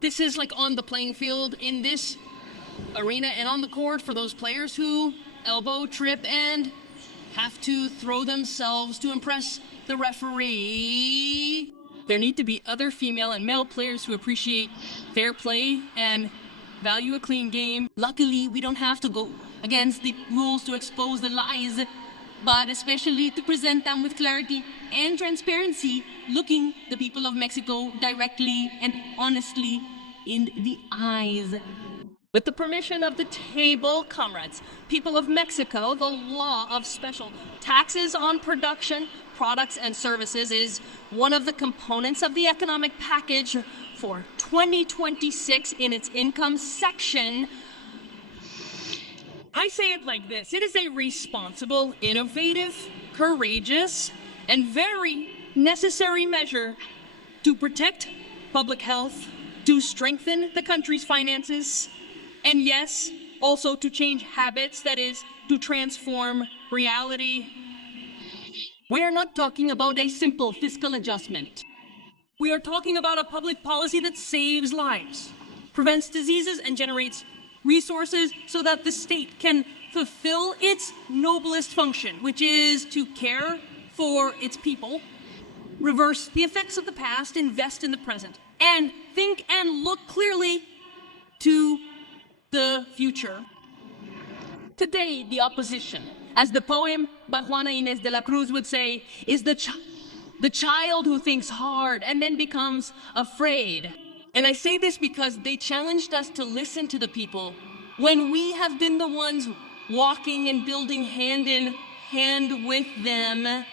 This is like on the playing field in this arena and on the court for those players who elbow, trip, and have to throw themselves to impress the referee. There need to be other female and male players who appreciate fair play and value a clean game. Luckily, we don't have to go against the rules to expose the lies, but especially to present them with clarity and transparency, looking the people of Mexico directly and honestly in the eyes. With the permission of the table, comrades, people of Mexico, the law of special taxes on production, products, and services is one of the components of the economic package for 2026 in its income section. I say it like this: it is a responsible, innovative, courageous, and very necessary measure to protect public health, to strengthen the country's finances, and yes, also to change habits, that is, to transform reality. We are not talking about a simple fiscal adjustment. We are talking about a public policy that saves lives, prevents diseases, and generates resources so that the state can fulfill its noblest function, which is to care for its people, reverse the effects of the past, invest in the present, and think and look clearly to the future. Today, the opposition, as the poem by Juana Inés de la Cruz would say, is the child who thinks hard and then becomes afraid. And I say this because they challenged us to listen to the people when we have been the ones walking and building hand in hand with them.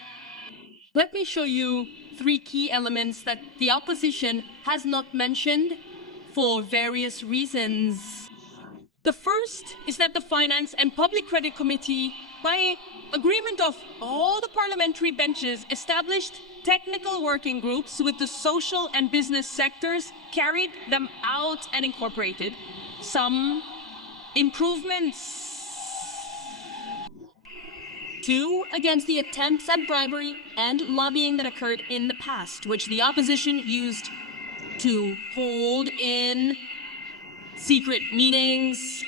Let me show you 3 key elements that the opposition has not mentioned for various reasons. The first is that the Finance and Public Credit Committee, by agreement of all the parliamentary benches, established technical working groups with the social and business sectors, carried them out, and incorporated some improvements. 2, against the attempts at bribery and lobbying that occurred in the past, which the opposition used to hold in secret meetings.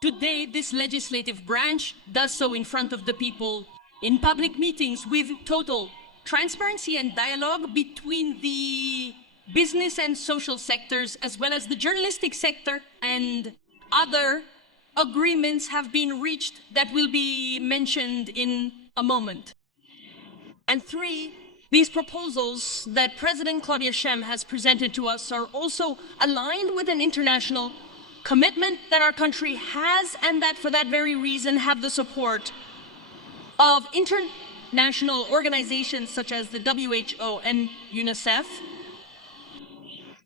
Today, this legislative branch does so in front of the people in public meetings with total transparency and dialogue between the business and social sectors, as well as the journalistic sector, and other agreements have been reached that will be mentioned in a moment. And 3, these proposals that President Claudia Sheinbaum has presented to us are also aligned with an international commitment that our country has, and that for that very reason have the support of international organizations such as the WHO and UNICEF.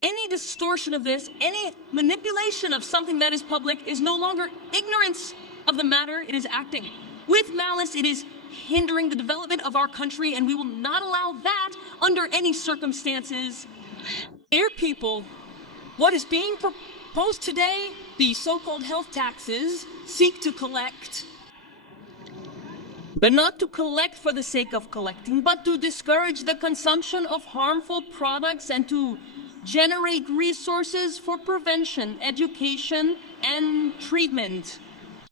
Any distortion of this, any manipulation of something that is public, is no longer ignorance of the matter, it is acting with malice, it is hindering the development of our country, and we will not allow that under any circumstances. Dear people, what is being proposed today, the so-called health taxes, seek to collect, but not to collect for the sake of collecting, but to discourage the consumption of harmful products and to generate resources for prevention, education, and treatment.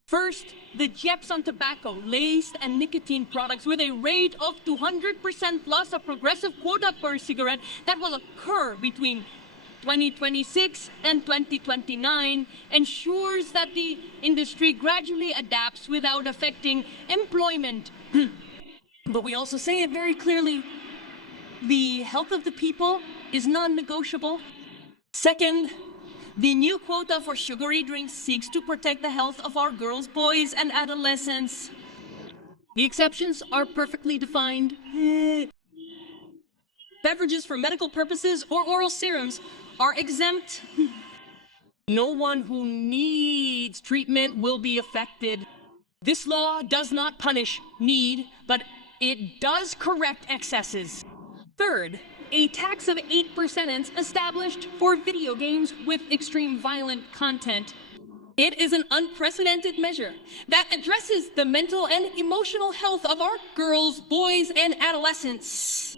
First, the JEPs on tobacco, laced, and nicotine products with a rate of 200% plus a progressive quota per cigarette that will occur between 2026 and 2029 ensures that the industry gradually adapts without affecting employment. But we also say it very clearly, the health of the people is non-negotiable. Second, the new quota for sugary drinks seeks to protect the health of our girls, boys, and adolescents. The exceptions are perfectly defined. Beverages for medical purposes or oral serums are exempt. No one who needs treatment will be affected. This law does not punish need, but it does correct excesses. Third, a tax of 8% is established for video games with extreme violent content. It is an unprecedented measure that addresses the mental and emotional health of our girls, boys, and adolescents.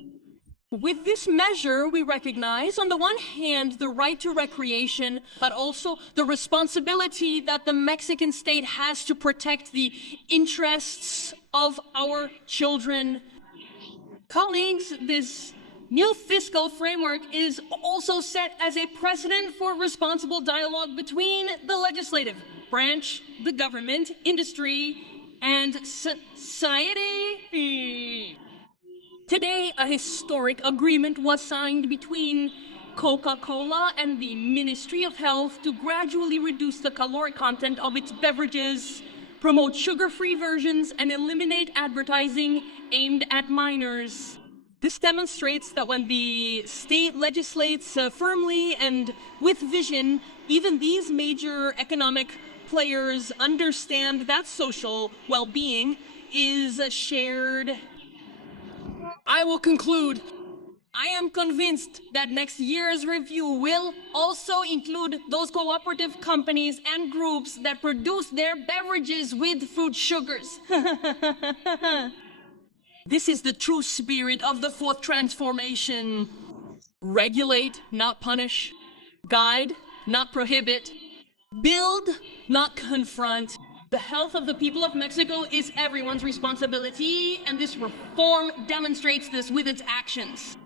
With this measure, we recognize, on the one hand, the right to recreation, but also the responsibility that the Mexican state has to protect the interests of our children. Colleagues, this new fiscal framework is also set as a precedent for responsible dialogue between the legislative branch, the government, industry, and society. Today, a historic agreement was signed between Coca-Cola and the Ministry of Health to gradually reduce the caloric content of its beverages, promote sugar-free versions, and eliminate advertising aimed at minors. This demonstrates that when the state legislates firmly and with vision, even these major economic players understand that social well-being is shared. I will conclude. I am convinced that next year's review will also include those cooperative companies and groups that produce their beverages with fruit sugars. This is the true spirit of the fourth transformation. Regulate, not punish. Guide, not prohibit. Build, not confront. The health of the people of Mexico is everyone's responsibility, and this reform demonstrates this with its actions.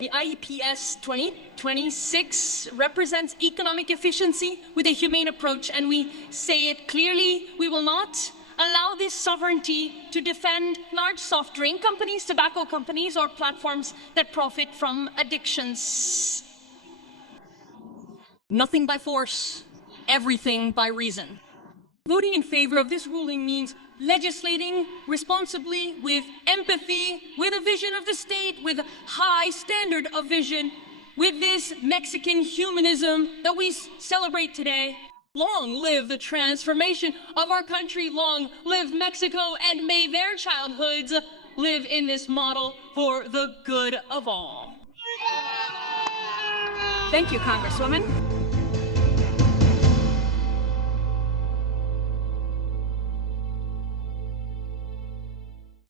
The IEPS 2026 represents economic efficiency with a humane approach, and we say it clearly: we will not allow this sovereignty to defend large soft drink companies, tobacco companies, or platforms that profit from addictions. Nothing by force, everything by reason. Voting in favor of this ruling means legislating responsibly, with empathy, with a vision of the state, with a high standard of vision, with this Mexican humanism that we celebrate today. Long live the transformation of our country, long live Mexico, and may their childhoods live in this model for the good of all. Thank you, Congresswoman.